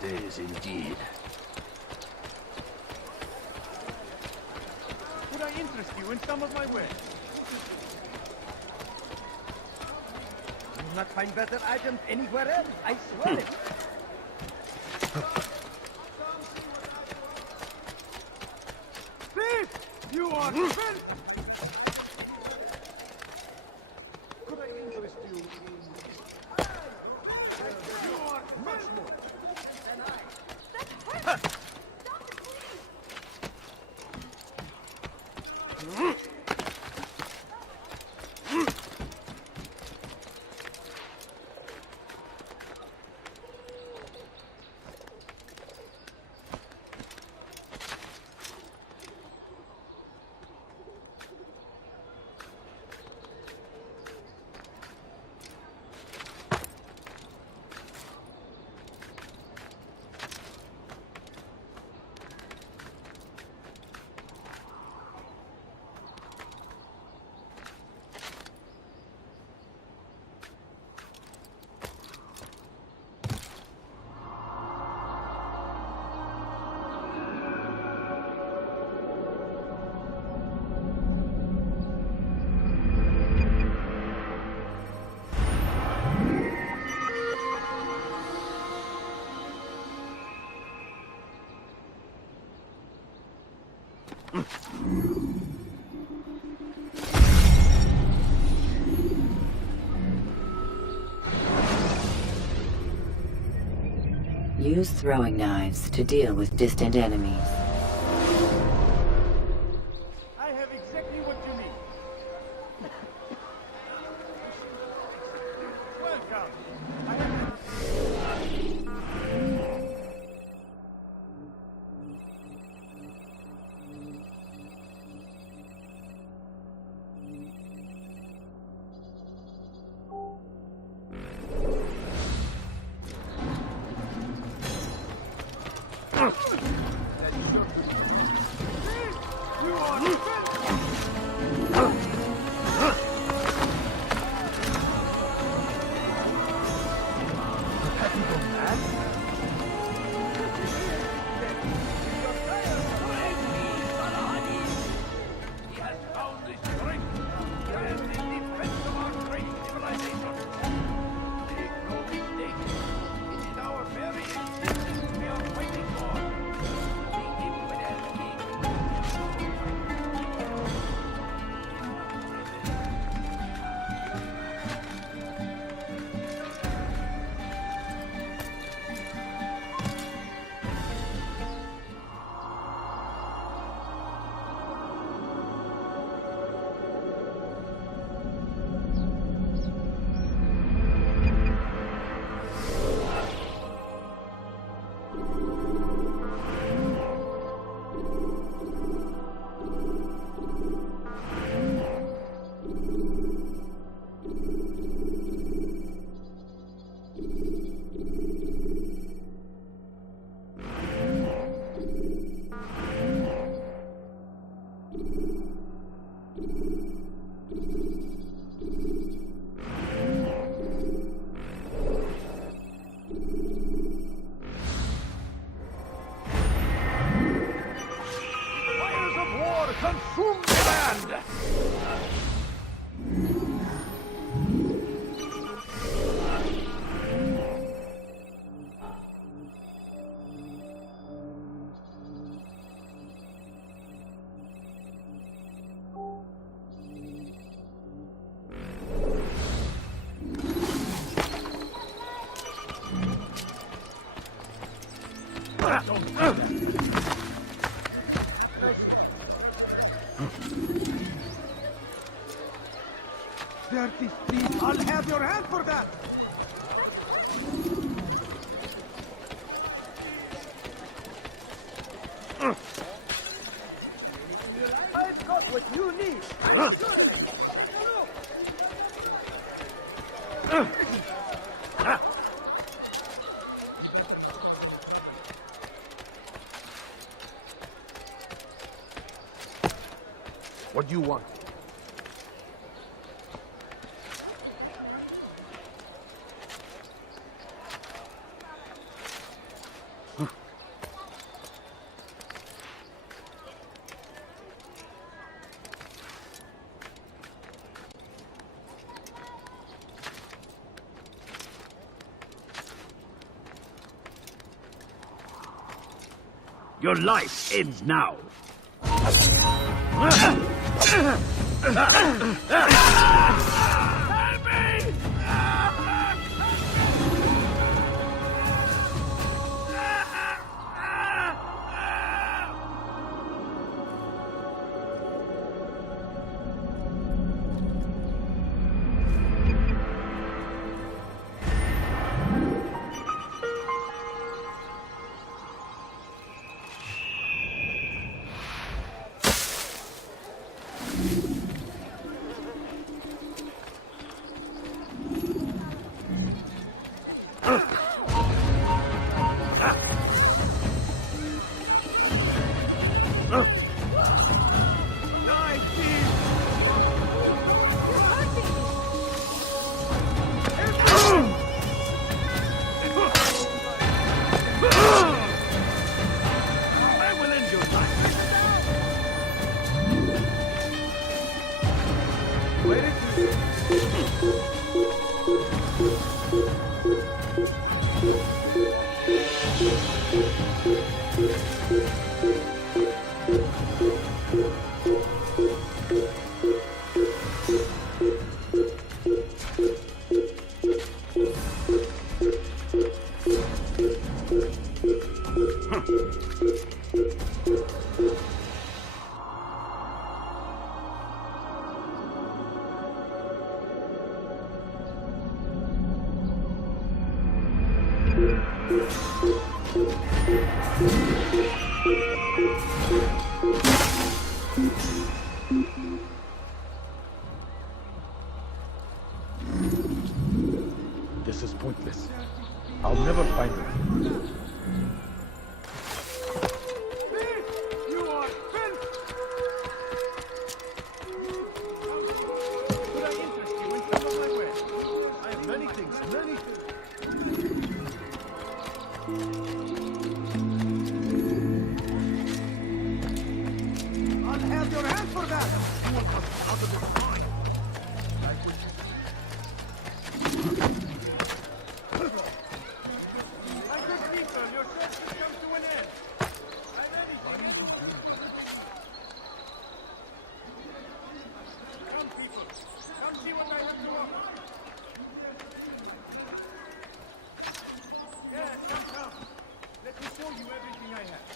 days indeed. Could I interest you in some of my wares? You'll not find better items anywhere else, I swear it. Thief! You are defense! Could I interest you in... You are much more. Use throwing knives to deal with distant enemies. I have exactly what you need. Welcome. I have... You are defense! Have you gone mad? He has found the strength and the defense of our great civilization. Make no mistake, it is our very existence we are fighting for. The infidel king. Fires of war consume the land! Dirty thief! I'll have your hand for that! I've got what you need. I'm sure of it. Take a look. What do you want? Your life ends now. Help me! This is pointless. I'll never find them. You are filth! Could I interest you in some of my wares? I have many things, many things. I'll have your hand for that! You will come out of this mine. Like what you... My good people, your search has come to an end. I'm ready. Come, people. Come see what I have to offer. Yes, come. Let me show you everything I have.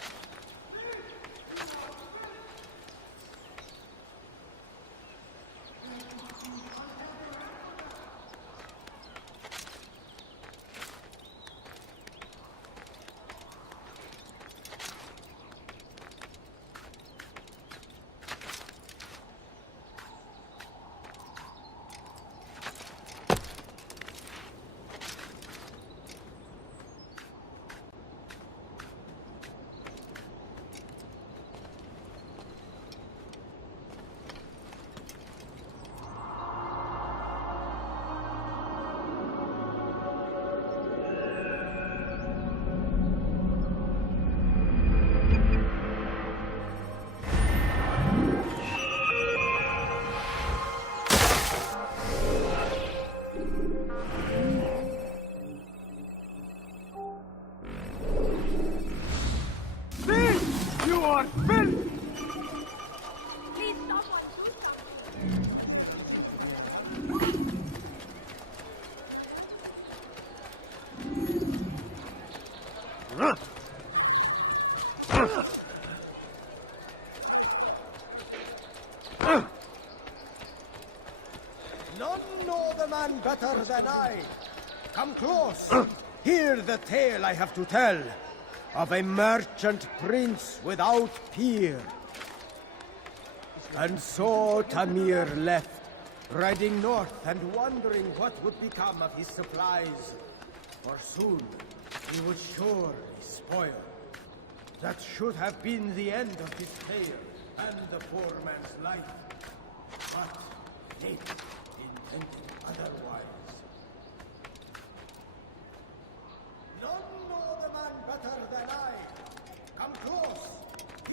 You are filth! Please, someone do something. None know the man better than I. Come close. Hear the tale I have to tell of a merchant prince without peer. And so Tamir left, riding north and wondering what would become of his supplies. For soon he would surely spoil. That should have been the end of his tale and the poor man's life. But fate intended otherwise. None know the man better than I. Come close.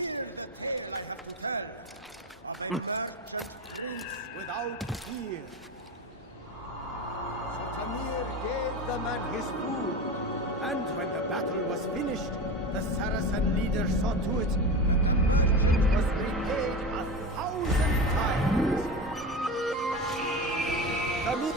Hear the tale I have to tell of a merchant prince without fear. So Tamir gave the man his food And when the battle was finished, the Saracen leader saw to it that it was repaid 1,000 times. Emir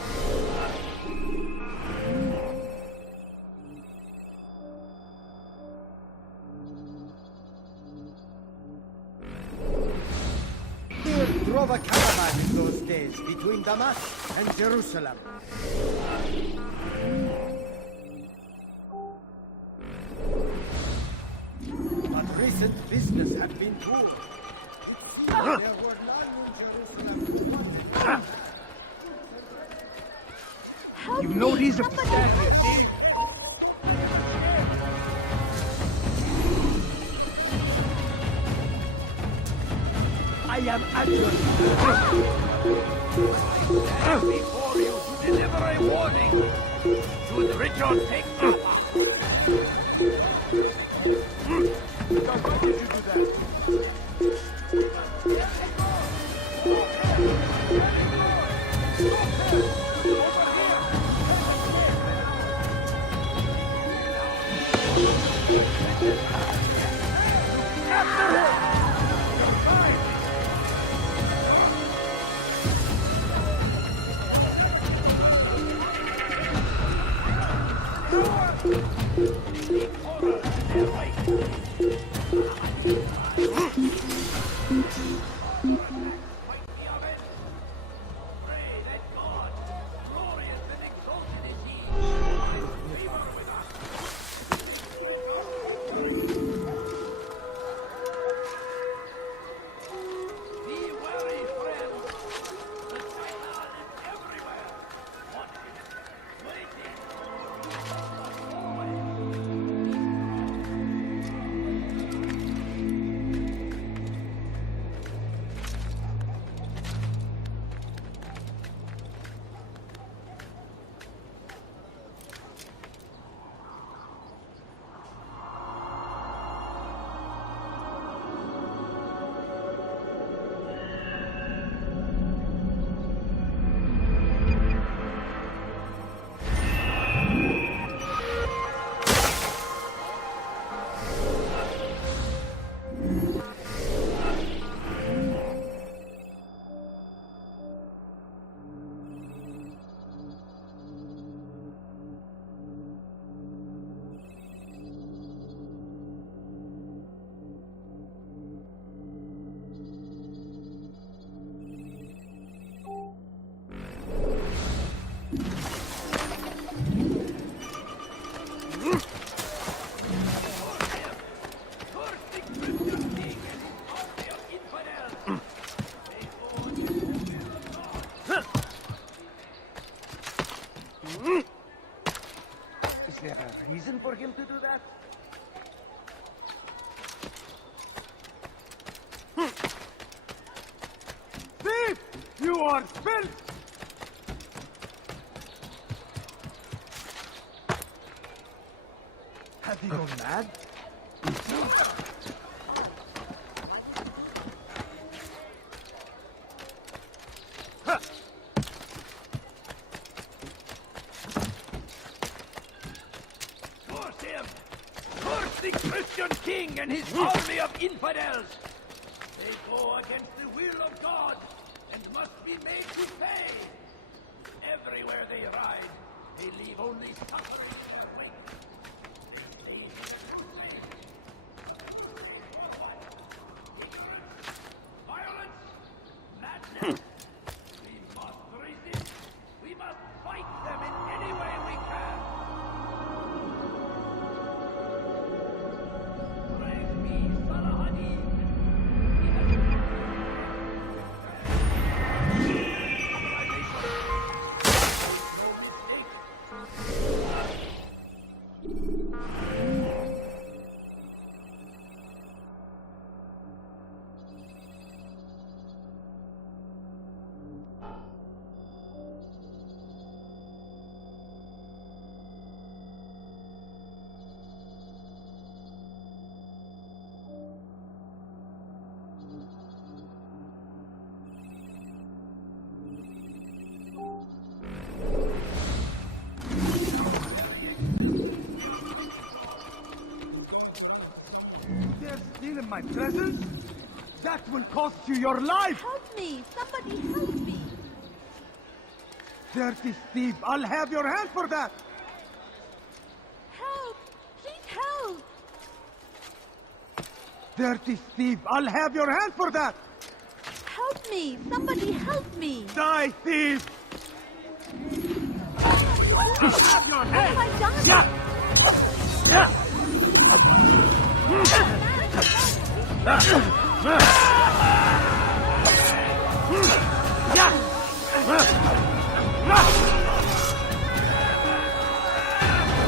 drove a caravan in those days between Damascus and Jerusalem. But recent business had been poor. There were none in Jerusalem who wanted. Help You no me, reason to somebody stand here, help me. Steve. I am at your Stand before you to deliver a warning. Should Richard take Alpha, Now, why did you do that? pray that God, glorious and exalted is He, will favor with us. Be wary, friends. The Titan is everywhere. Watching, waiting, always. Is there a reason for him to do that? Thief! You are spilled! Have you gone mad? Curse him! Curse the Christian king and his army of infidels! They go against the will of God and must be made to pay. Everywhere they ride, they leave only suffering in their wake. They leave the crusade. Violence, madness. We must resist. We must fight them in any way we can. Praise be Salahadin. He has no mistake. my presence? That will cost you your life! Help me! Somebody help me! Dirty thief, I'll have your hand for that! Help! Please help! Dirty thief, I'll have your hand for that! Help me! Somebody help me! Die, thief! I'll have your What hand! have I done?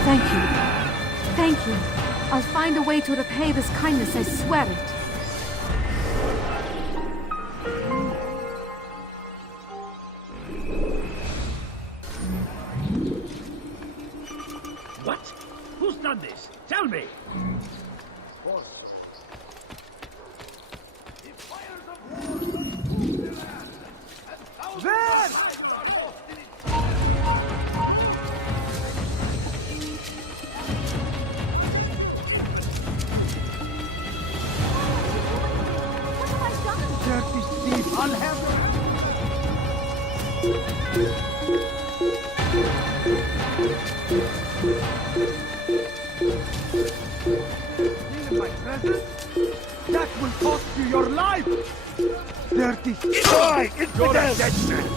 Thank you. Thank you. I'll find a way to repay this kindness, I swear it. What? Who's done this? Tell me! The fires of war consume the land, and thousands There! of lives are lost in its What have I done? Dirty thief, I'll have your hand! In my presence? That will cost you your life! Dirty thief! Die! You're a dead man!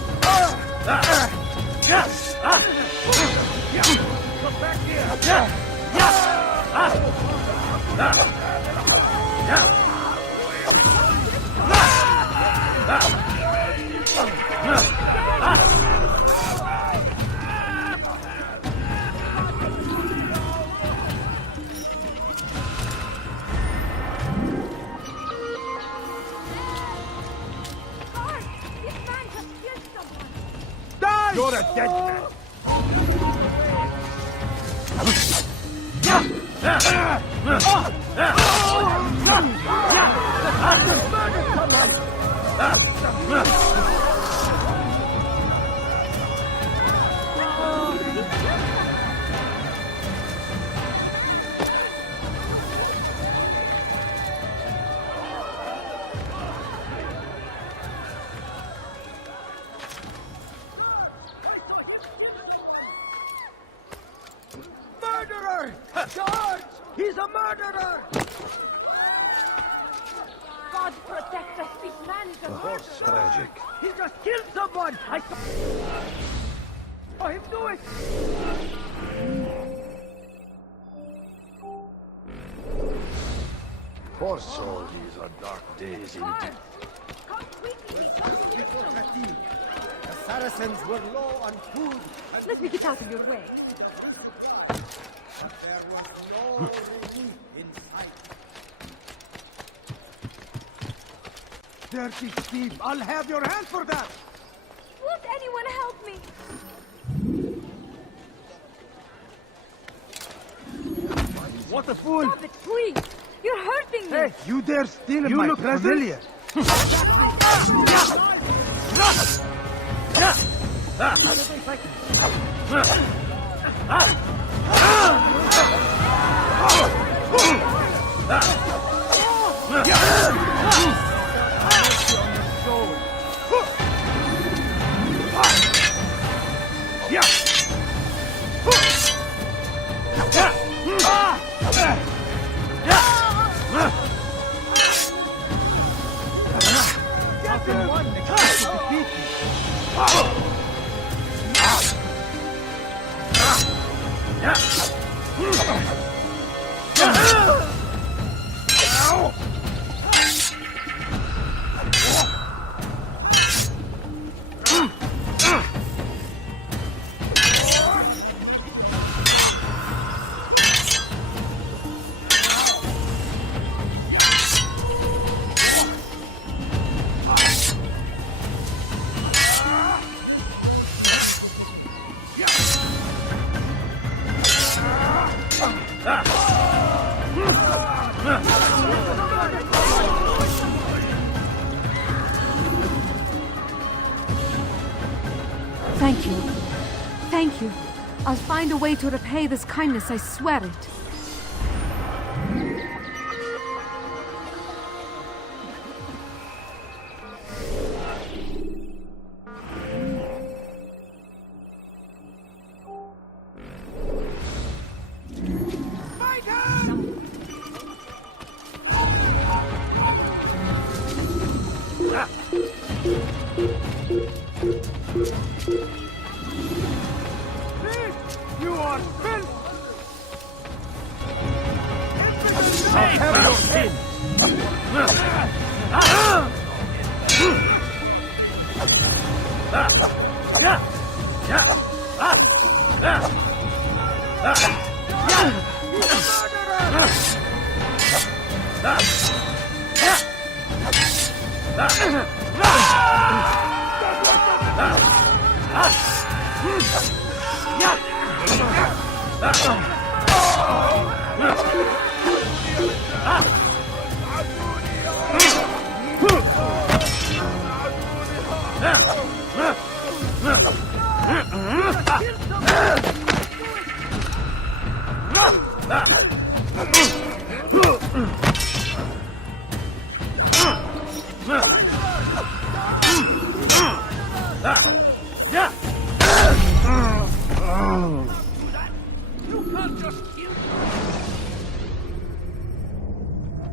Come back here! Guard! This man has killed someone! Die! You're a dead man! Murderer! George! He's a murderer! God protect us! This man is a murderer! Tragic. He just killed someone! I saw him do it! Poor soul, these are dark days Guard! indeed. Come quickly! Somebody killed Before someone! Katil, the Saracens were low on food, and Let me get out of your way. there was no relief in sight. Dirty thief, I'll have your hand for that! Won't anyone help me? What a fool! Stop it, please! You're hurting me! Hey, you dare steal in my presence? Familiar. Nothing one expects to defeat me. Thank you. Thank you. I'll find a way to repay this kindness, I swear it.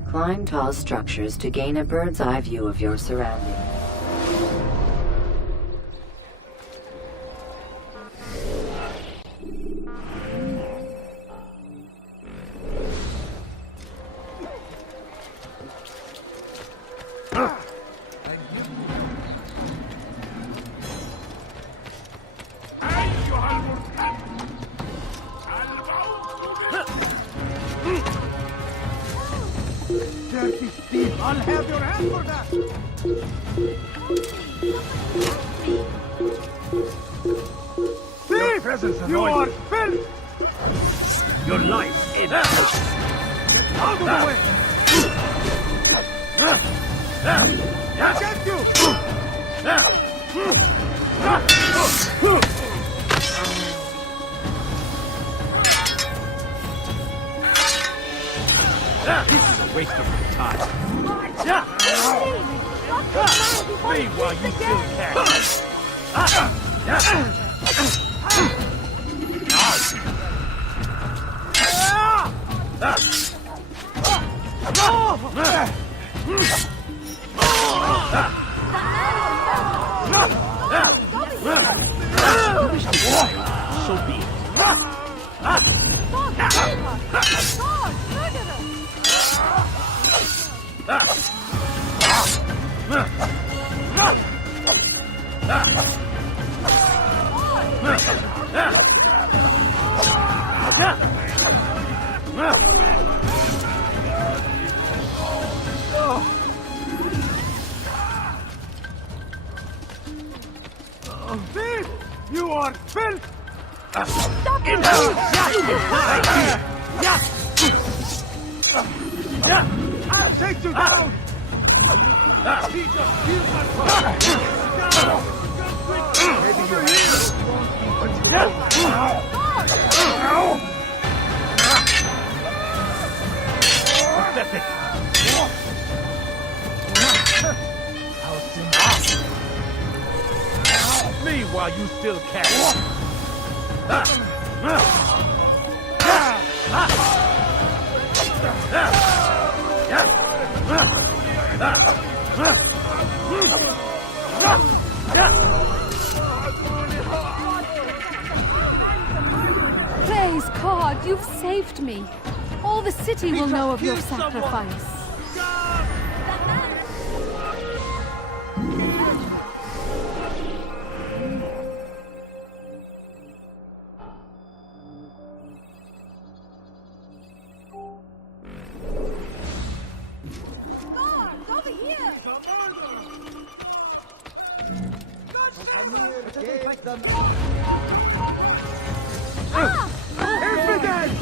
Climb tall structures to gain a bird's eye view of your surroundings. Dirty thief! I'll have your hand for that! Thief! You are filth! Your life is Get out of the way! I get you! This is a waste of my time. Me while you still can. So be it. Thief! You are filth! Stop it! I'll take you down! He just killed my brother! Maybe you're here! Pathetic. Me while you still can. Praise God, you've saved me. All the city will know of your sacrifice. Over here! Evidence!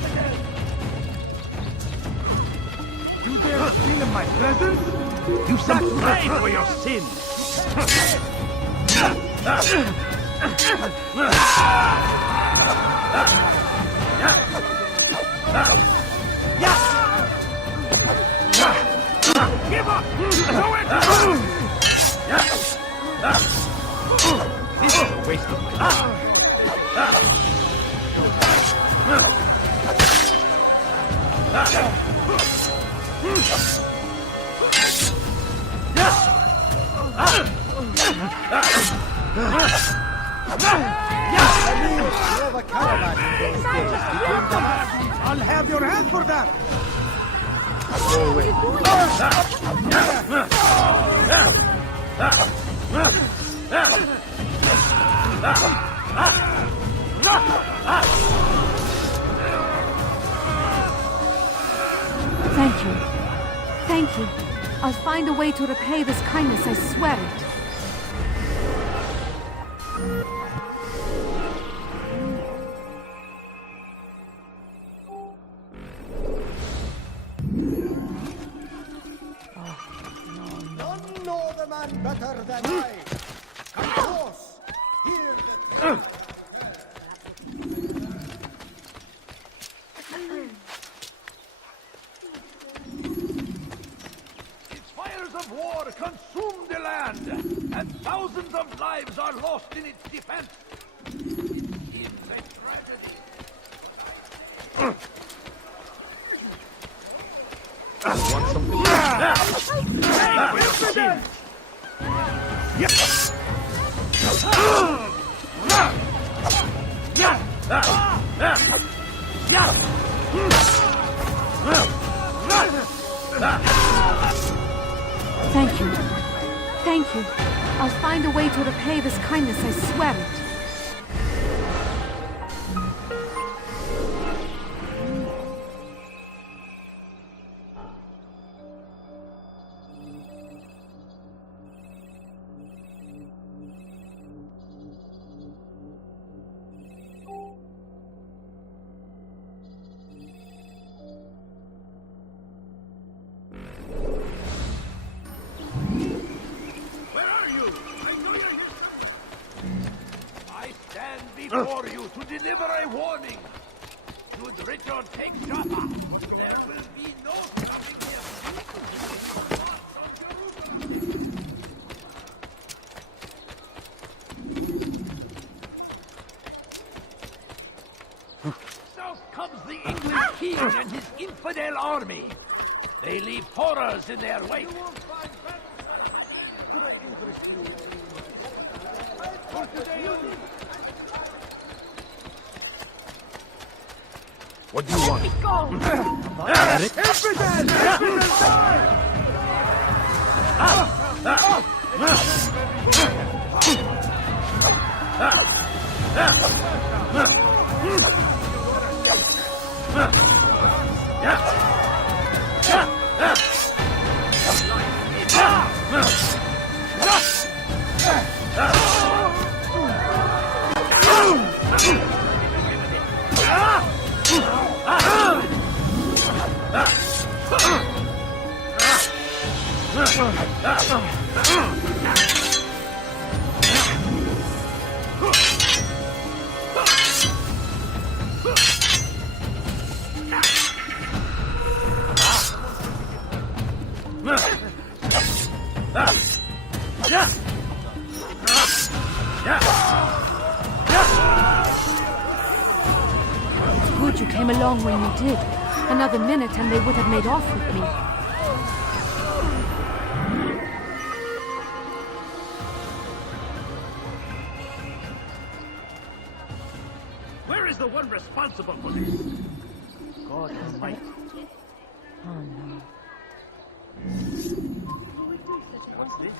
You dare steal in my presence? You pay for your sins. Give up! Do it! This is a waste of my time. I'll have your hand for that! Thank you. Thank you. I'll find a way to repay this kindness, I swear it. None know the man better than I. Come close. Hear the truth. Its fires of war consume the land, and thousands of lives are lost in its defense. It is a tragedy. Thank you. Thank you. I'll find a way to repay this kindness, I swear it. Where are you? I know you're here. I stand before you to deliver a warning. Should Richard take Jaffa, there will be no stopping him. South comes the English king and his infidel army. They leave horrors in their wake. What do you want? Good you came along when you did. Another minute and they would have made off with me. Where is the one responsible for this? God Almighty. Oh no. What's this?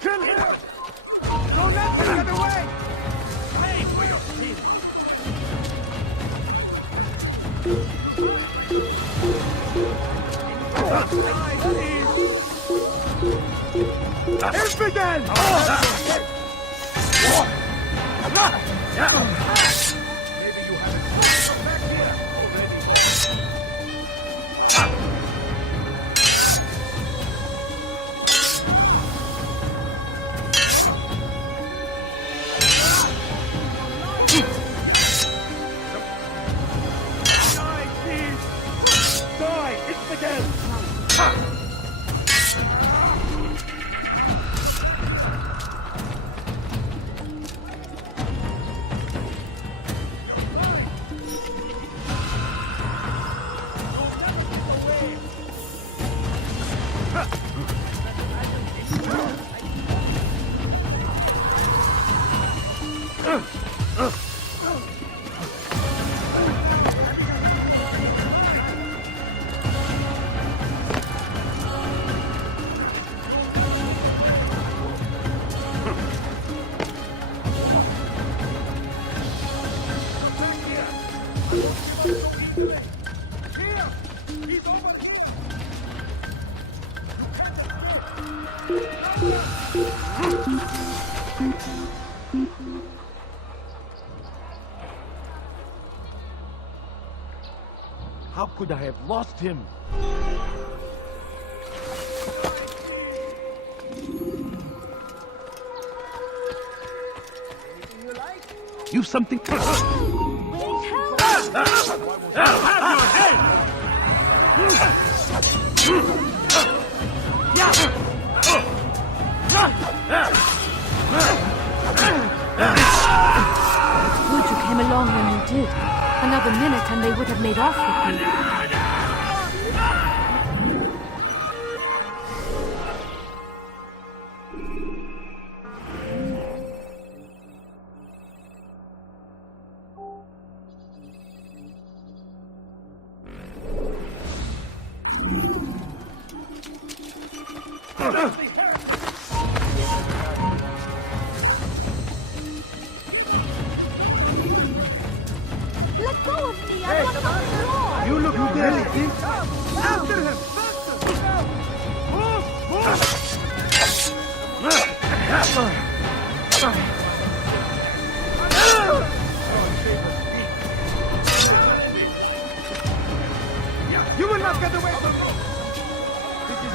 Kill him! Don't let him get away! Pay for your sins! Infidel! Maybe you haven't come back here already. Die, please! Die, infidel! How could I have lost him? You've something to... Good you came along when you did. Another minute and they would have made off with me. Let go of me! I want nothing more! You look dead, King. After him! Faster! You will not get away from me! This is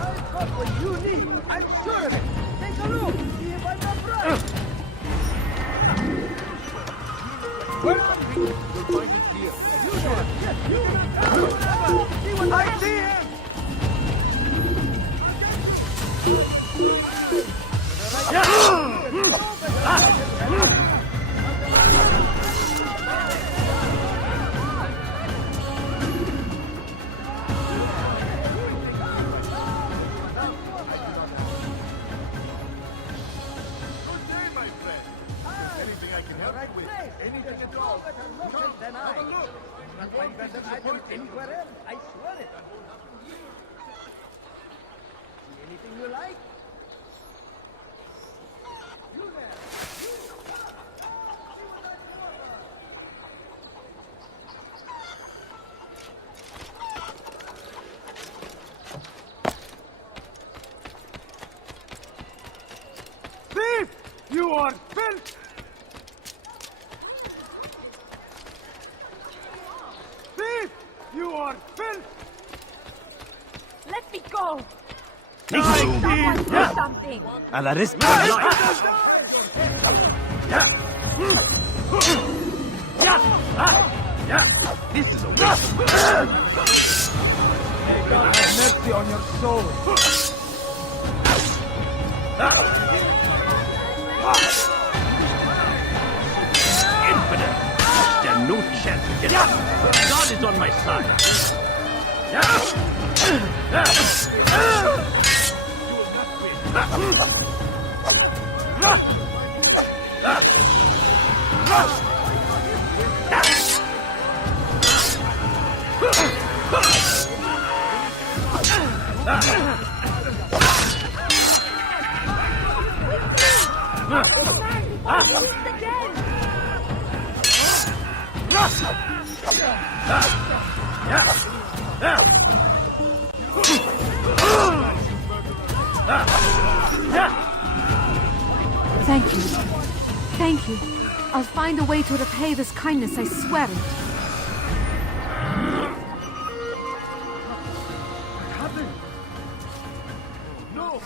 I've got what you need. I'm sure of it. Take a look. See if I'm not right. Where are we? You'll find it here. You there. Yes, you. See what I see him. Anything at all. Come, then have a look. Not find better items anywhere else. I swear it. See anything you like? You there. Thief! You are filth! Thief! You are filth! Let me go! Someone do something! This is a waste of time. May God have mercy on your soul. Infidel! Stand no chance against me. God is on my side. Thank you. Thank you. I'll find a way to repay this kindness, I swear it. No!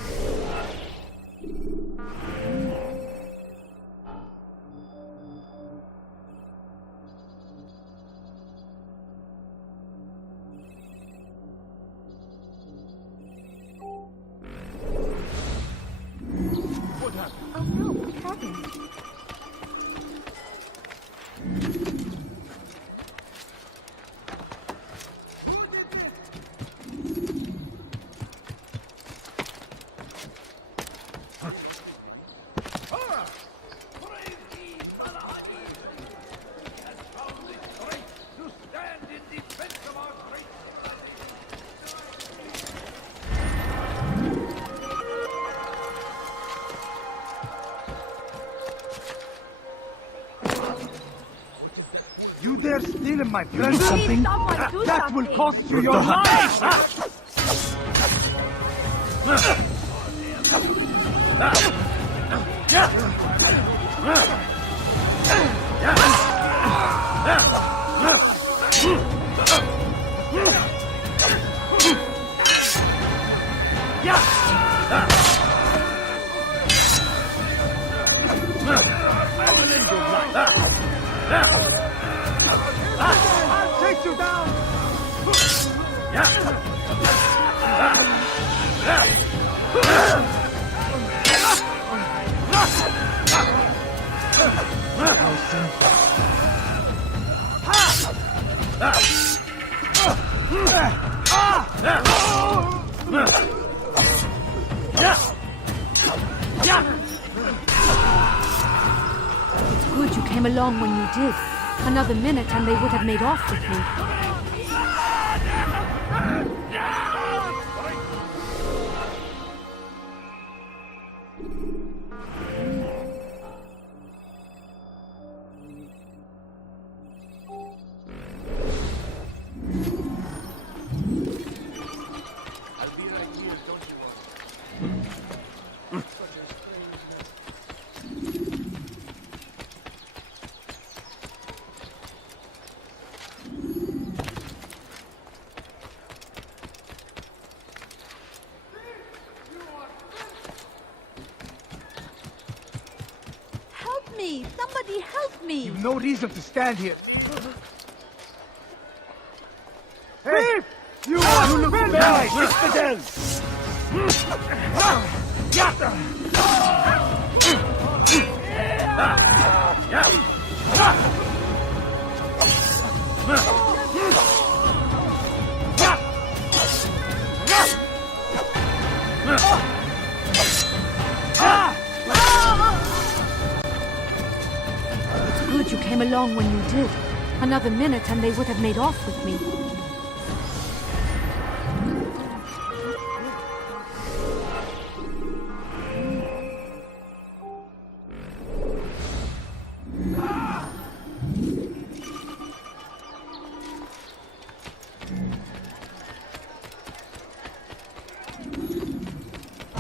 Kneel in my presence. Please, someone do That will something. cost you your life. I'll take you down. It's good you came along when you did. Another minute and they would have made off with me. Help me! Somebody help me! You've no reason to stand here. Hey! You look bad! It's good you came along when you did. Another minute and they would have made off with me.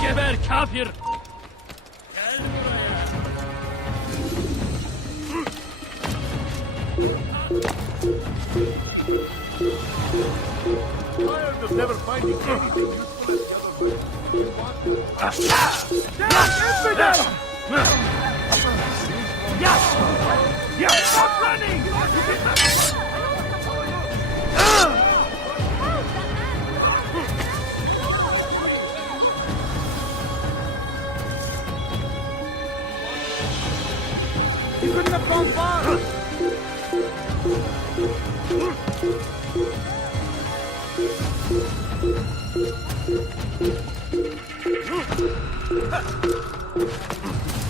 Geber kafir! Tired of never finding anything useful as the other way. You want stop running! You couldn't have gone far.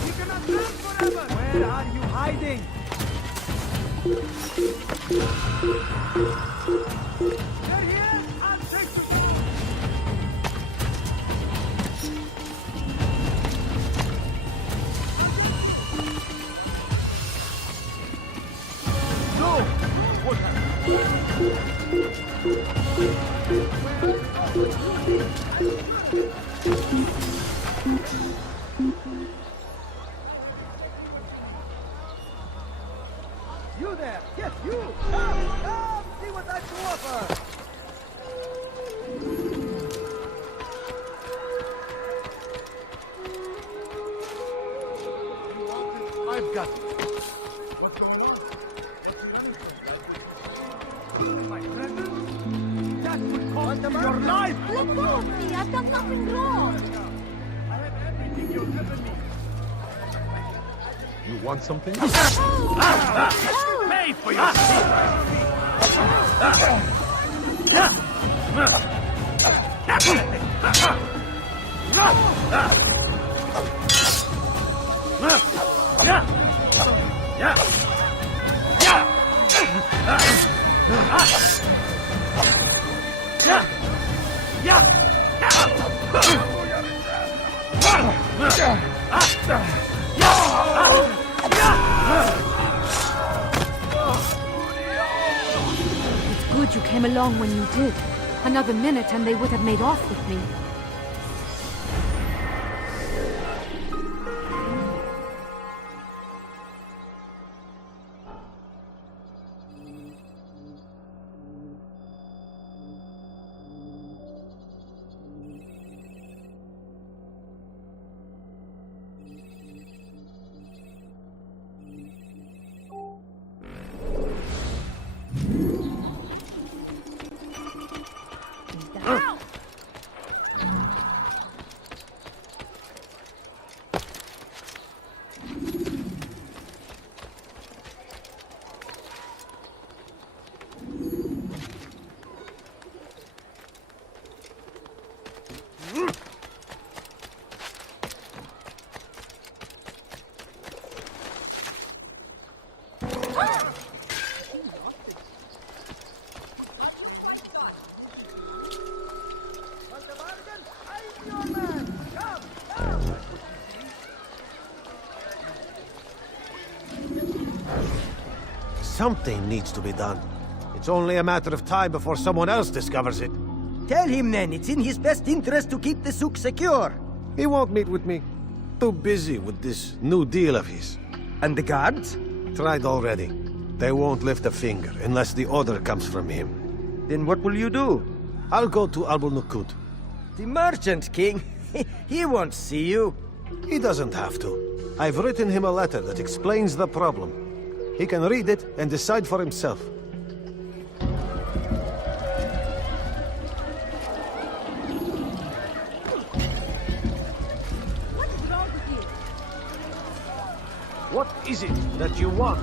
You cannot live forever. Where are you hiding? They're here. I'll take you. No! What You there! Yes, you! Come! See what I have to offer! You want it? I've got it. What's all my presence? That would cost you your life! Let go of me! I've done nothing wrong! I have everything you'll ever need. You want something? Pay for your came along when you did. Another minute and they would have made off with me. Something needs to be done. It's only a matter of time before someone else discovers it. Tell him then, it's in his best interest to keep the souk secure. He won't meet with me. Too busy with this new deal of his. And the guards? Tried already. They won't lift a finger unless the order comes from him. Then what will you do? I'll go to Al-Nukud. The Merchant King? He won't see you. He doesn't have to. I've written him a letter that explains the problem. He can read it and decide for himself. What is it that you want?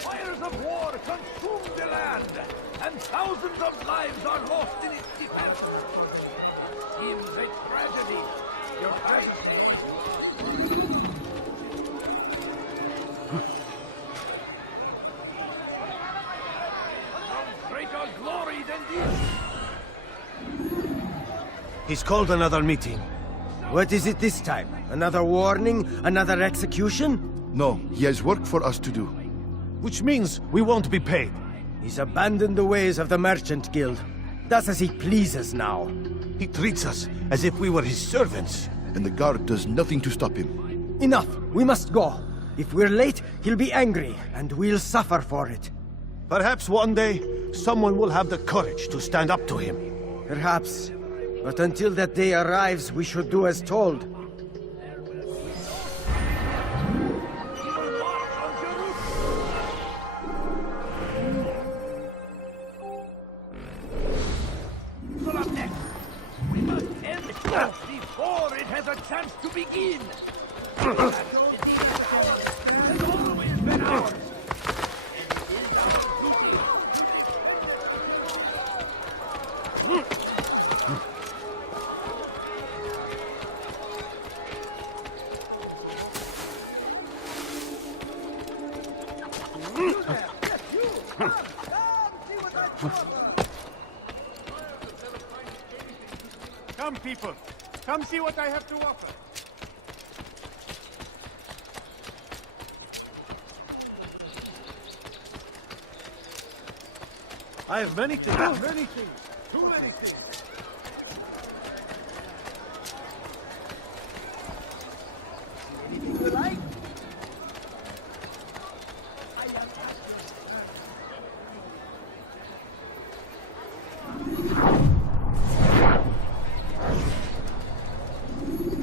Fires of war consume the land, and thousands of lives are lost in its defense. It seems a tragedy. Your time no greater glory than this. He's called another meeting. What is it this time? Another warning? Another execution? No, he has work for us to do. Which means we won't be paid. He's abandoned the ways of the Merchant Guild. Does as he pleases now. He treats us as if we were his servants. And the guard does nothing to stop him. Enough! We must go. If we're late, he'll be angry, and we'll suffer for it. Perhaps one day, someone will have the courage to stand up to him. Perhaps. But until that day arrives, we should do as told. We must end it before it has a chance to begin. Has always been ours. And it is our duty. Come, people. Come see what I have to offer. I have many things. Many things. Too many things. Anything you like?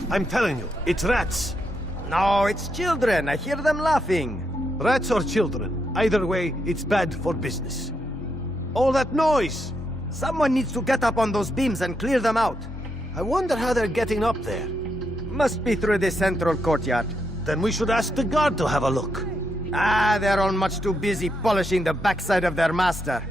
I'm telling you, it's rats. No, it's children. I hear them laughing. Rats or children. Either way, it's bad for business. All that noise! Someone needs to get up on those beams and clear them out. I wonder how they're getting up there. Must be through the central courtyard. Then we should ask the guard to have a look. Ah, they're all much too busy polishing the backside of their master.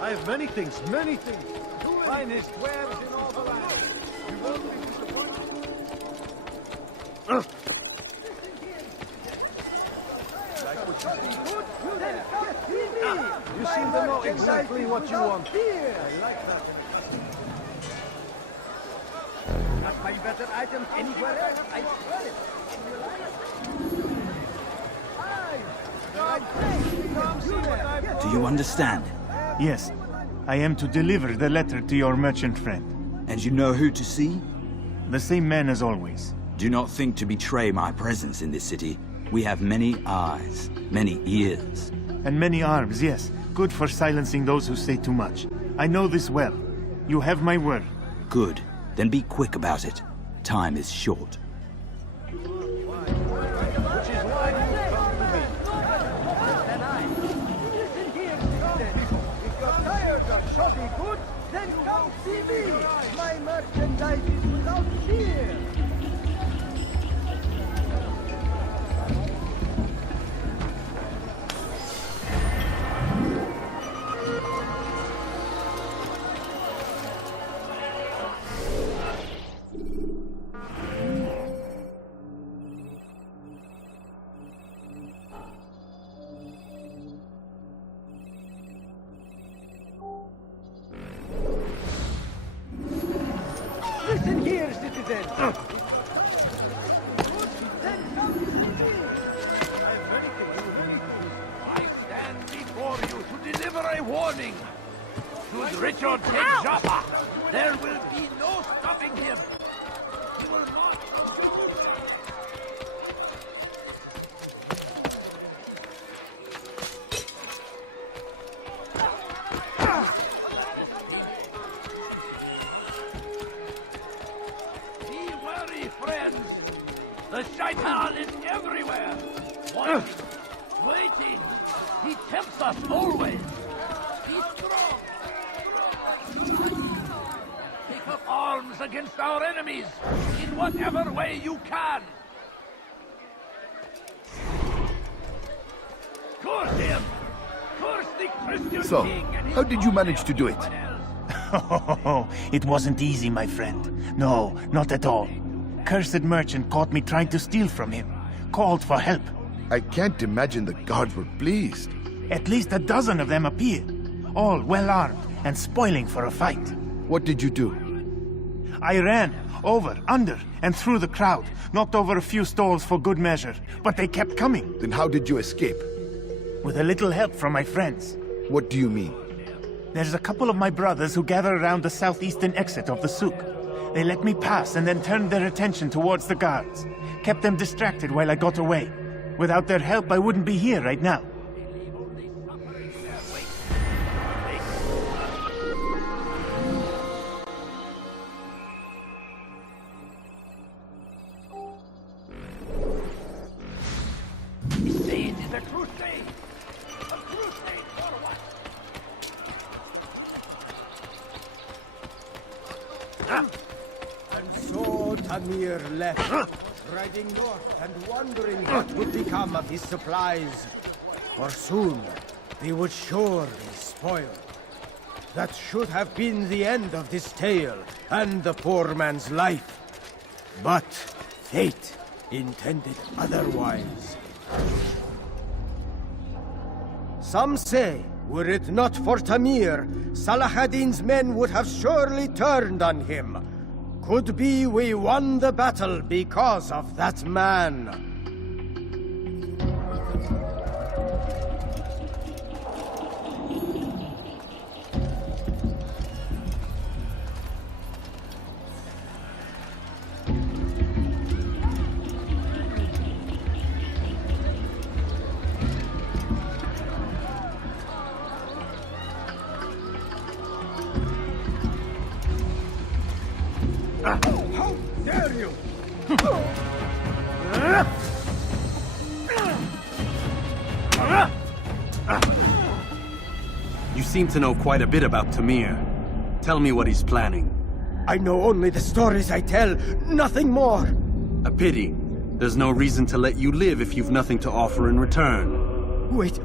I have many things, many things. Finest wares in all the land. You won't be disappointed. You seem to know exactly what you want. I like that. Not my better items anywhere else, I swear it. Do you understand? Yes, I am to deliver the letter to your merchant friend. And you know who to see? The same man as always. Do not think to betray my presence in this city. We have many eyes, many ears. And many arms, yes. Good for silencing those who say too much. I know this well. You have my word. Good. Then be quick about it. Time is short. Shoddy goods, then come see me. My merchandise is without fear. Listen here, citizen. I stand before you to deliver a warning. Should Richard take Jaffa, there will be no stopping him. He will not. Be wary, friends. The shaitan is everywhere. Waiting. He tempts us always. Be strong. Take up arms against our enemies in whatever way you can. Curse him. Curse the Christian So, king and his how did you manage to do it? everyone else. Oh, it wasn't easy, my friend. No, not at all. Cursed merchant caught me trying to steal from him. Called for help. I can't imagine the guards were pleased. At least a dozen of them appeared. All well armed and spoiling for a fight. What did you do? I ran over, under, and through the crowd. Knocked over a few stalls for good measure. But they kept coming. Then how did you escape? With a little help from my friends. What do you mean? There's a couple of my brothers who gather around the southeastern exit of the souk. They let me pass and then turned their attention towards the guards. Kept them distracted while I got away. Without their help, I wouldn't be here right now. Crusade is a crusade. A crusade for what? And so Tamir left, riding north and wondering what would become of his supplies. For soon, they would surely spoil. That should have been the end of this tale and the poor man's life. But fate intended otherwise. Some say, were it not for Tamir, Salah ad-Din's men would have surely turned on him. Could be we won the battle because of that man. You seem to know quite a bit about Tamir. Tell me what he's planning. I know only the stories I tell, nothing more. A pity. There's no reason to let you live if you've nothing to offer in return. Wait!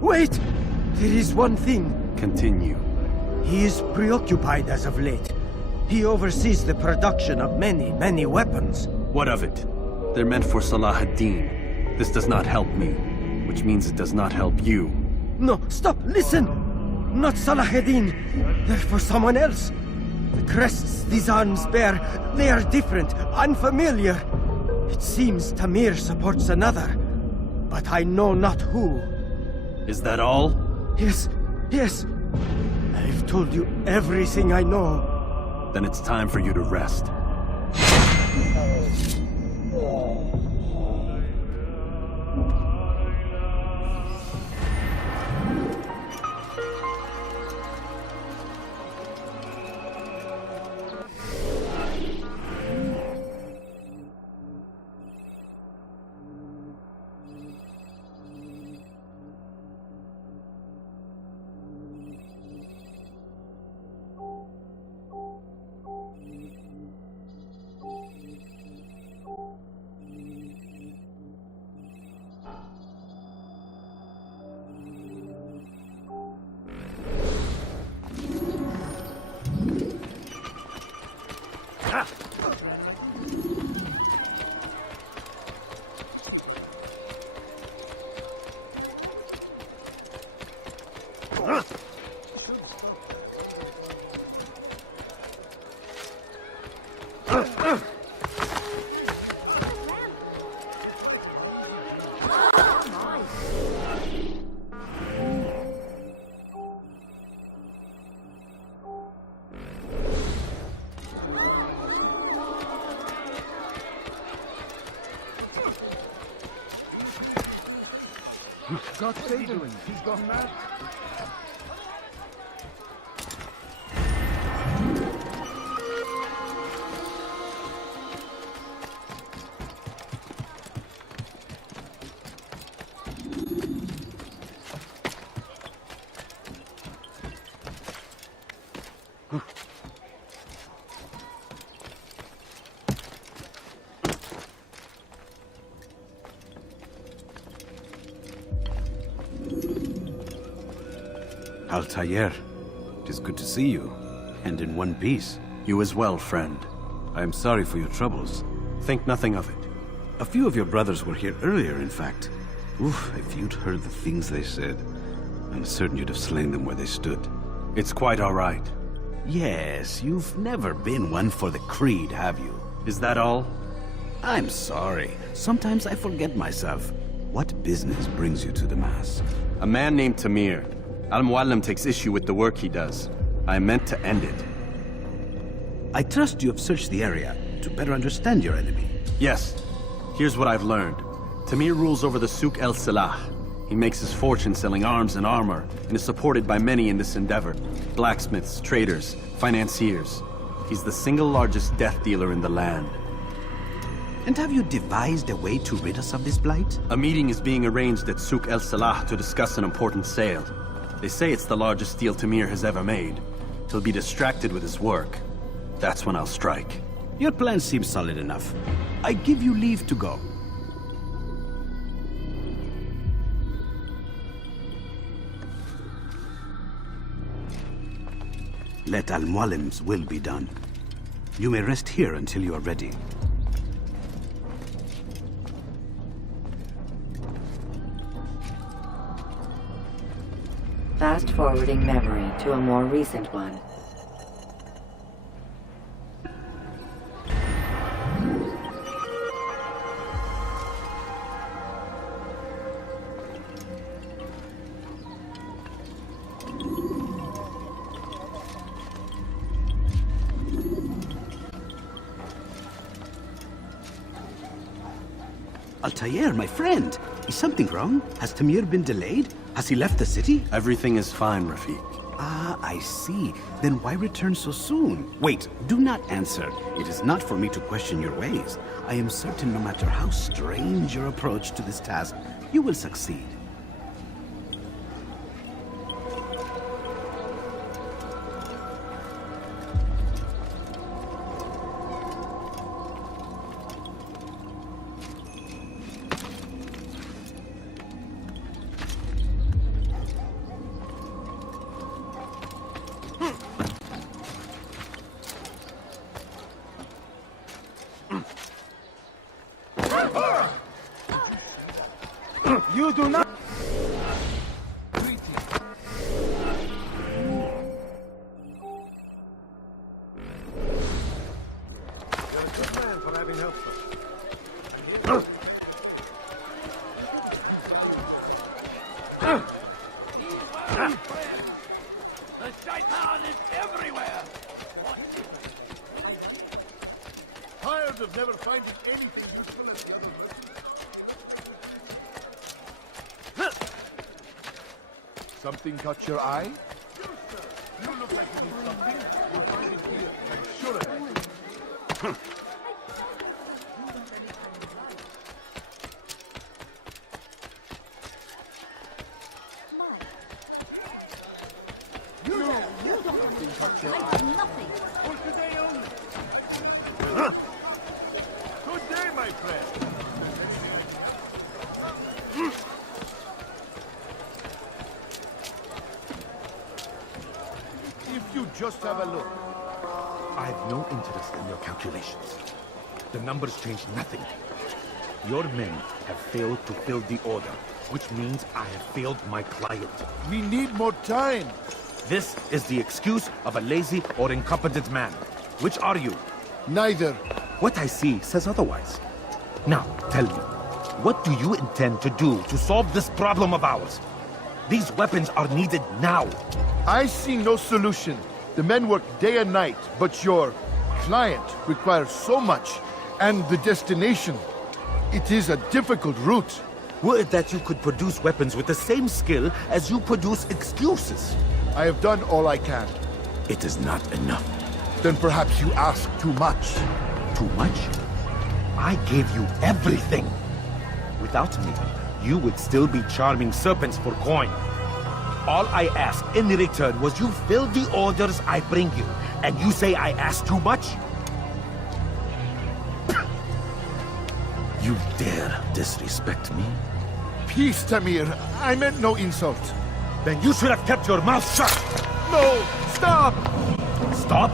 There is one thing. Continue. He is preoccupied as of late. He oversees the production of many weapons. What of it? They're meant for Salah ad-Din. This does not help me, which means it does not help you. No, stop, listen! Not Salahuddin. They're for someone else. The crests these arms bear, they are different, unfamiliar. It seems Tamir supports another, but I know not who. Is that all? Yes. I've told you everything I know. Then it's time for you to rest. What's he doing? He's gone mad. Altair, it is good to see you, and in one piece. You as well, friend. I am sorry for your troubles. Think nothing of it. A few of your brothers were here earlier, in fact. Oof, if you'd heard the things they said, I'm certain you'd have slain them where they stood. It's quite all right. Yes, you've never been one for the creed, have you? Is that all? I'm sorry. Sometimes I forget myself. What business brings you to the Mass? A man named Tamir. Al-Muallim takes issue with the work he does. I meant to end it. I trust you have searched the area to better understand your enemy. Yes. Here's what I've learned. Tamir rules over the Souk el-Salah. He makes his fortune selling arms and armor, and is supported by many in this endeavor. Blacksmiths, traders, financiers. He's the single largest death dealer in the land. And have you devised a way to rid us of this blight? A meeting is being arranged at Souk el-Salah to discuss an important sale. They say it's the largest deal Tamir has ever made. He'll be distracted with his work. That's when I'll strike. Your plan seems solid enough. I give you leave to go. Let Al-Muallim's will be done. You may rest here until you are ready. Fast-forwarding memory to a more recent one. Altair, my friend! Is something wrong? Has Tamir been delayed? Has he left the city? Everything is fine, Rafiq. Ah, I see. Then why return so soon? Wait, do not answer. It is not for me to question your ways. I am certain no matter how strange your approach to this task, you will succeed. You do not... You're a good man for having helped us. The shaitan is everywhere! Tired of never finding anything useful as the other. Something caught your eye? You look like you need something. You'll find it here. I'm sure of it. Something caught your eye. Nothing. For today only! Good day, my friend! If you just have a look. I have no interest in your calculations. The numbers change nothing. Your men have failed to fill the order, which means I have failed my client. We need more time. This is the excuse of a lazy or incompetent man. Which are you? Neither. What I see says otherwise. Now, tell me, what do you intend to do to solve this problem of ours? These weapons are needed now. I see no solution. The men work day and night, but your client requires so much, and the destination. It is a difficult route. Would that you could produce weapons with the same skill as you produce excuses. I have done all I can. It is not enough. Then perhaps you ask too much. Too much? I gave you everything. Without me, you would still be charming serpents for coin. All I ask in return was you fill the orders I bring you, and you say I ask too much? You dare disrespect me? Peace, Tamir. I meant no insult. Then you should have kept your mouth shut! No! Stop! Stop?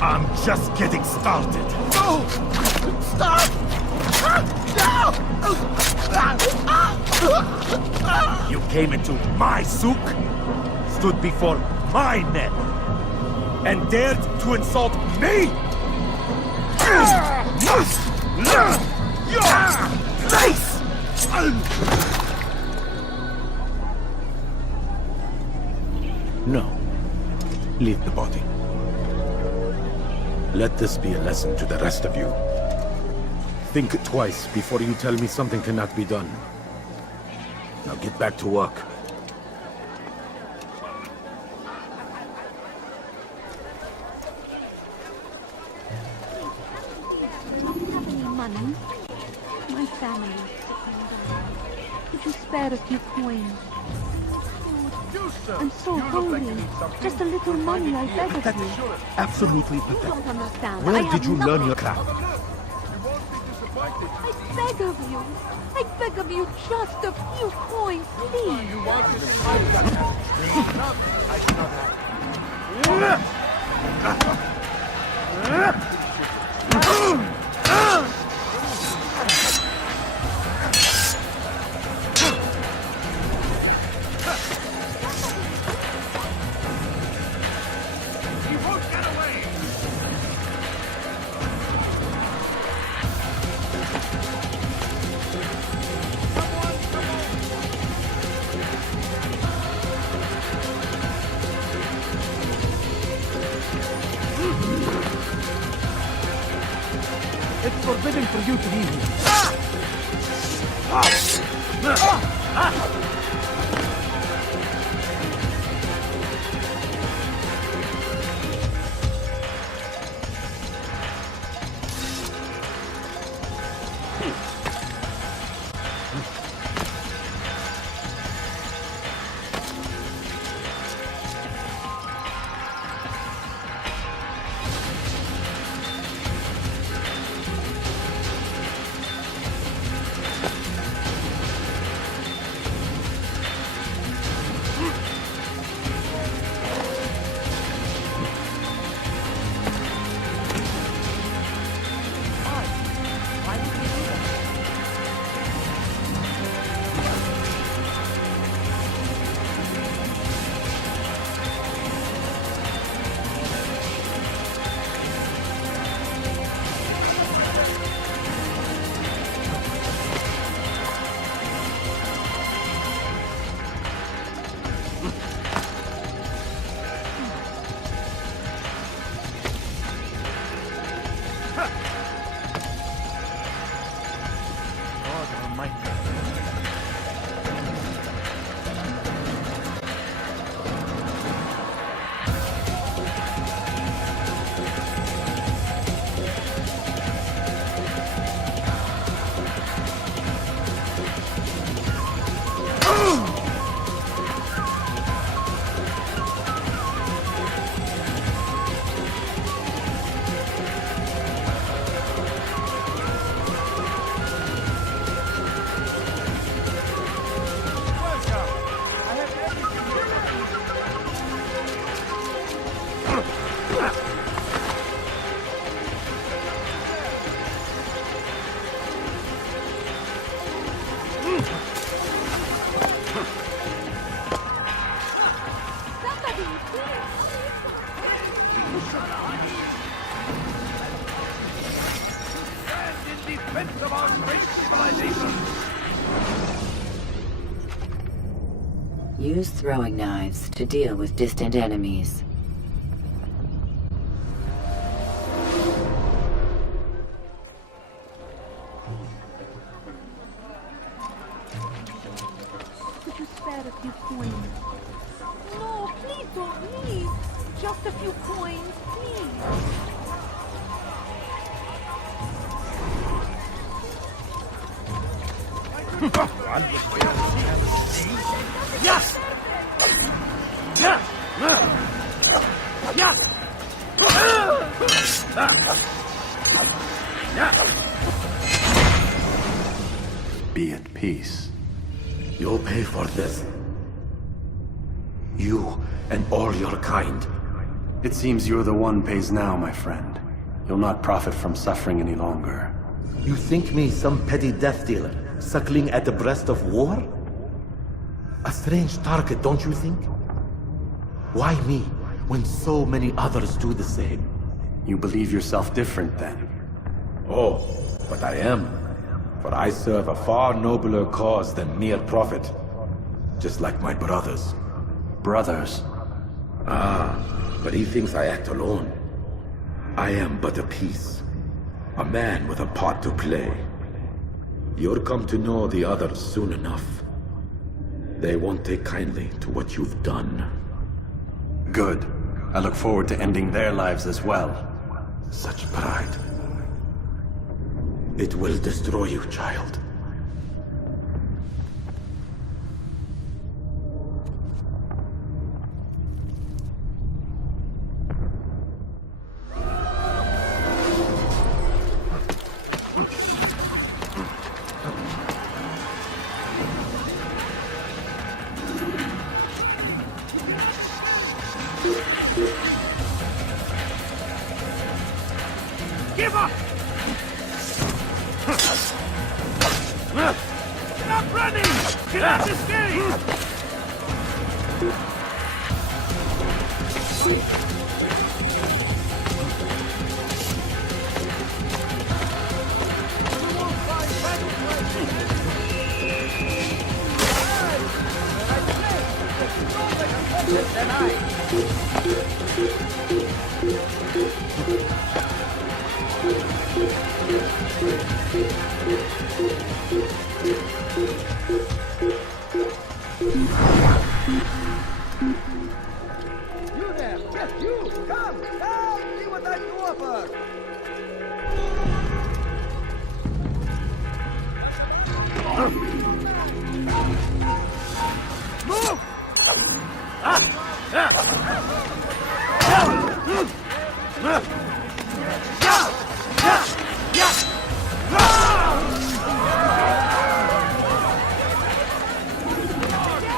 I'm just getting started. No! Stop! You came into my souk, stood before my men, and dared to insult me? Must learn your place! No. Leave the body. Let this be a lesson to the rest of you. Think twice before you tell me something cannot be done. Now get back to work. Money? My family is sitting down. Could you spare a few coins? I'm so hungry. Just a little money, I beg of you. Absolutely You pathetic. don't understand. Where I did have you learn nothing. your craft? I beg of you. I beg of you just a few coins, please. You want this? I cannot have. He won't get away! It's forbidden for you to be here. defense of our great civilization! Use throwing knives to deal with distant enemies. Could you spare a few coins? No, please don't leave. Just a few coins, please. Yes! Yeah! Yeah! Be at peace. You'll pay for this. You and all your kind. It seems you're the one pays now, my friend. You'll not profit from suffering any longer. You think me some petty death dealer, suckling at the breast of war? A strange target, don't you think? Why me, when so many others do the same? You believe yourself different, then? Oh, but I am. For I serve a far nobler cause than mere profit. Just like my brothers. Brothers? Ah, but he thinks I act alone. I am but a piece. A man with a part to play. You'll come to know the others soon enough. They won't take kindly to what you've done. Good. I look forward to ending their lives as well. Such pride. It will destroy you, child. Give up! Stop running! Cannot escape! You there! Yes, you! Come! Come! See what I do offer!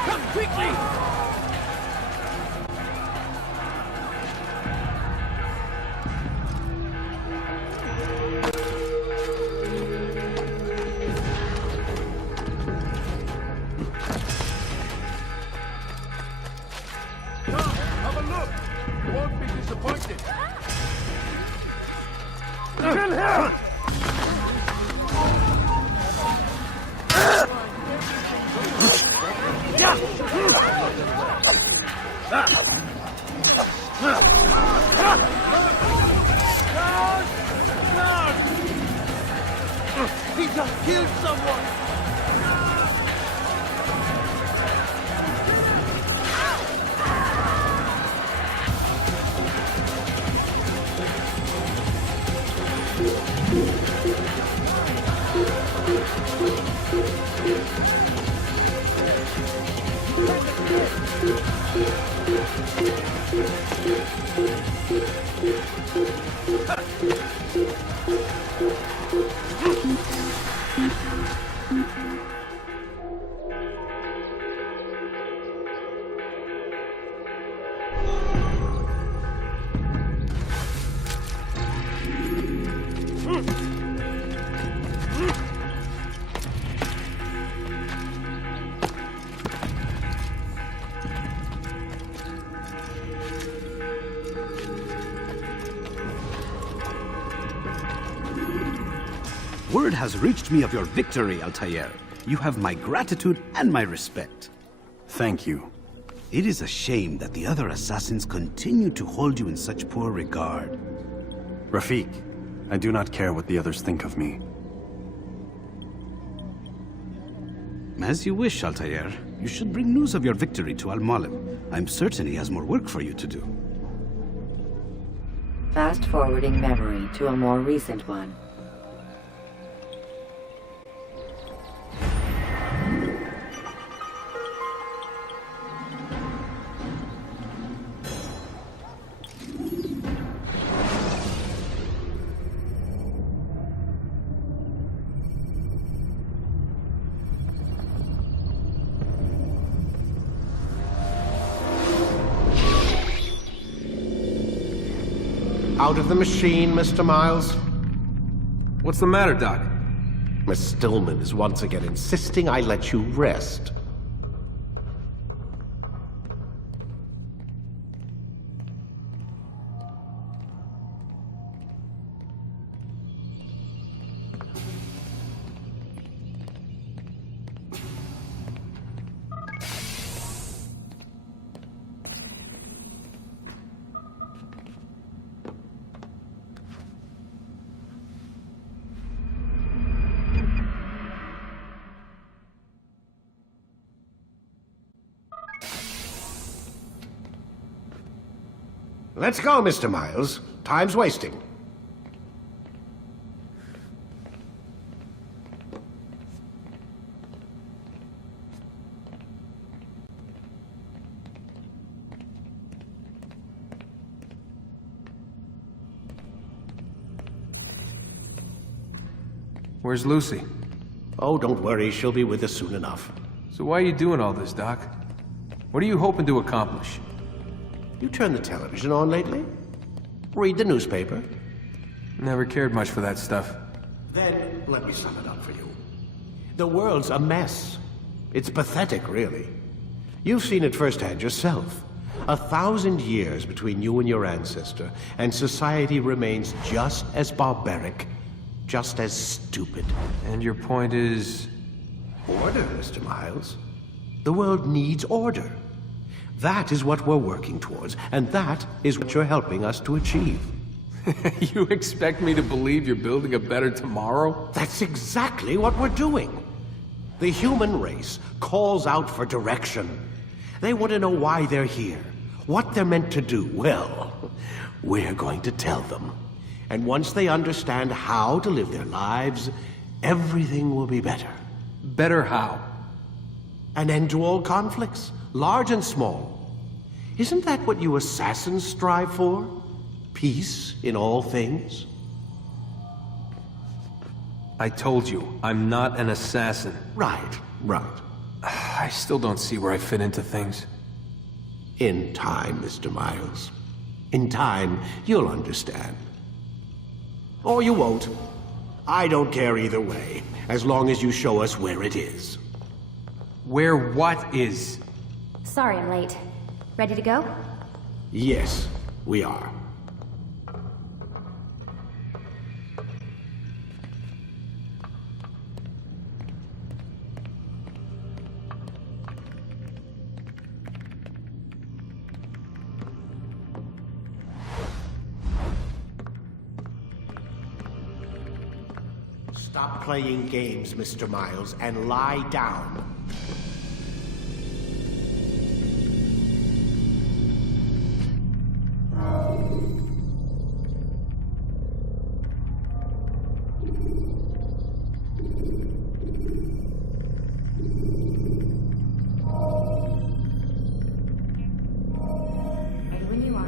Come quickly! Come, have a look. You won't be disappointed. Kill him! He just killed someone! Word has reached me of your victory, Altair. You have my gratitude and my respect. Thank you. It is a shame that the other assassins continue to hold you in such poor regard. Rafik, I do not care what the others think of me. As you wish, Altair. You should bring news of your victory to Al-Mualim. I'm certain he has more work for you to do. Fast-forwarding memory to a more recent one. Out of the machine, Mr. Miles. What's the matter, Doc? Miss Stillman is once again insisting I let you rest. Let's go, Mr. Miles. Time's wasting. Where's Lucy? Oh, don't worry. She'll be with us soon enough. So why are you doing all this, Doc? What are you hoping to accomplish? You turn the television on lately? Read the newspaper? Never cared much for that stuff. Then, let me sum it up for you. The world's a mess. It's pathetic, really. You've seen it firsthand yourself. 1,000 years between you and your ancestor, and society remains just as barbaric, just as stupid. And your point is? Order, Mr. Miles. The world needs order. That is what we're working towards, and that is what you're helping us to achieve. You expect me to believe you're building a better tomorrow? That's exactly what we're doing. The human race calls out for direction. They want to know why they're here, what they're meant to do. Well, we're going to tell them. And once they understand how to live their lives, everything will be better. Better how? An end to all conflicts, large and small. Isn't that what you assassins strive for? Peace in all things? I told you, I'm not an assassin. Right. I still don't see where I fit into things. In time, Mr. Miles. In time, you'll understand. Or you won't. I don't care either way, as long as you show us where it is. Where what is? Sorry I'm late. Ready to go? Yes, we are. Stop playing games, Mr. Miles, and lie down. Ready when you are.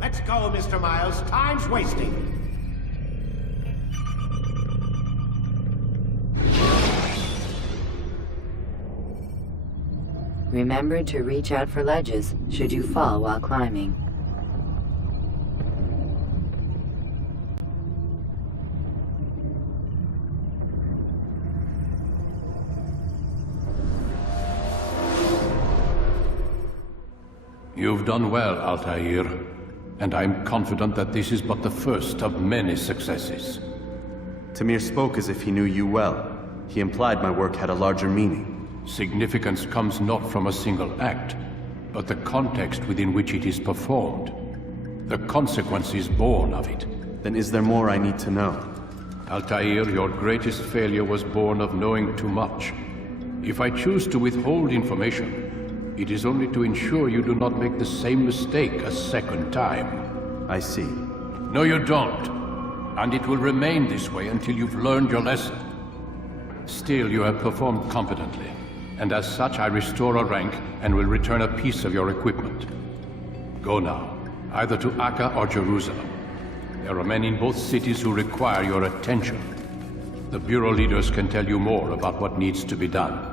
Let's go, Mr. Miles. Time's wasting. Remember to reach out for ledges should you fall while climbing. You've done well, Altair, and I'm confident that this is but the first of many successes. Tamir spoke as if he knew you well. He implied my work had a larger meaning. Significance comes not from a single act, but the context within which it is performed. The consequences born of it. Then is there more I need to know? Altair, your greatest failure was born of knowing too much. If I choose to withhold information, it is only to ensure you do not make the same mistake a second time. I see. No, you don't. And it will remain this way until you've learned your lesson. Still, you have performed competently, and as such I restore a rank and will return a piece of your equipment. Go now, either to Akka or Jerusalem. There are men in both cities who require your attention. The Bureau leaders can tell you more about what needs to be done.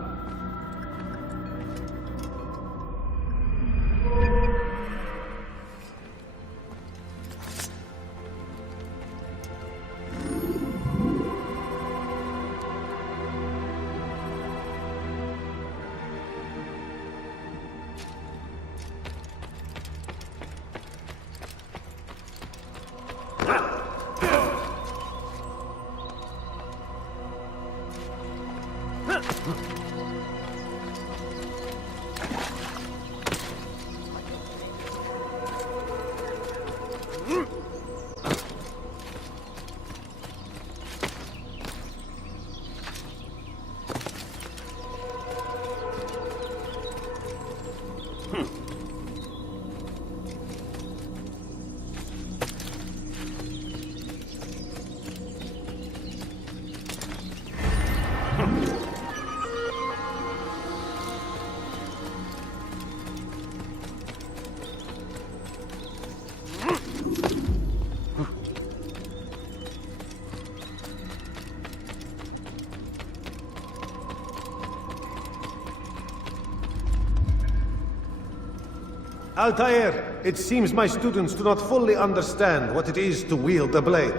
Altair, it seems my students do not fully understand what it is to wield a blade.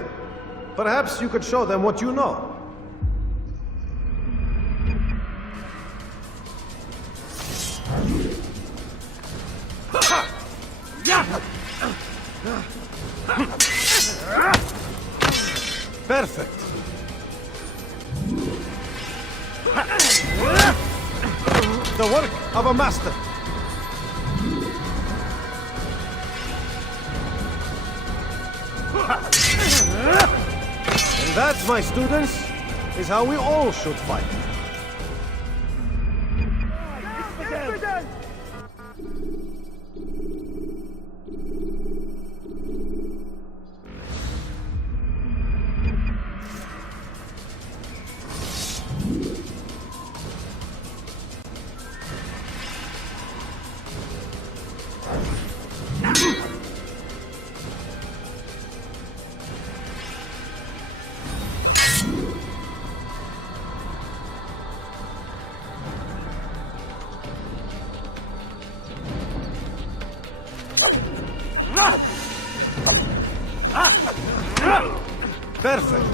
Perhaps you could show them what you know. Perfect. The work of a master. And that, my students, is how we all should fight. Perfect.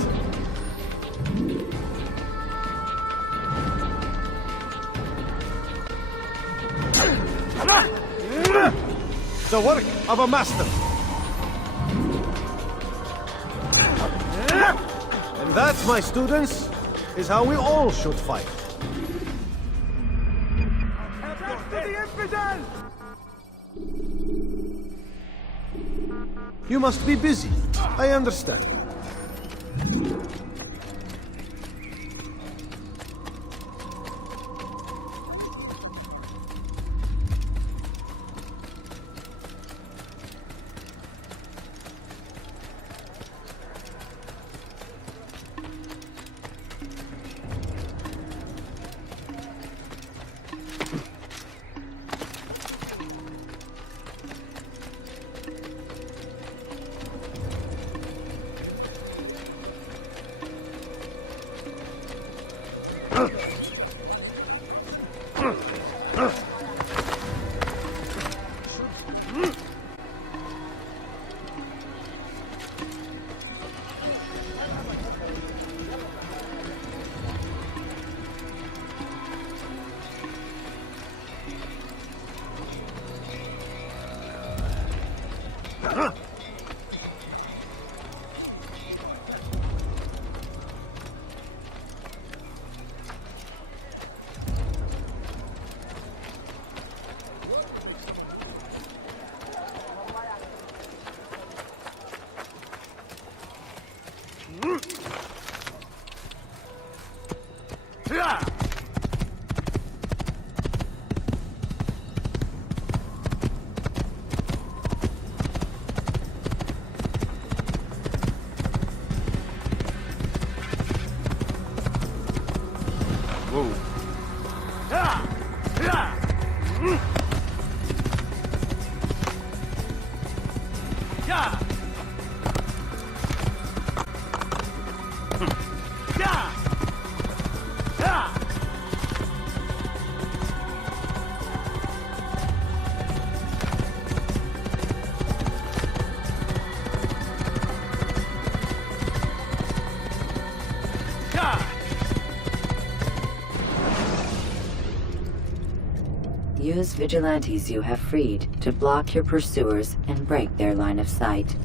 The work of a master. And that, my students, is how we all should fight. You must be busy. I understand. Use vigilantes you have freed to block your pursuers and break their line of sight.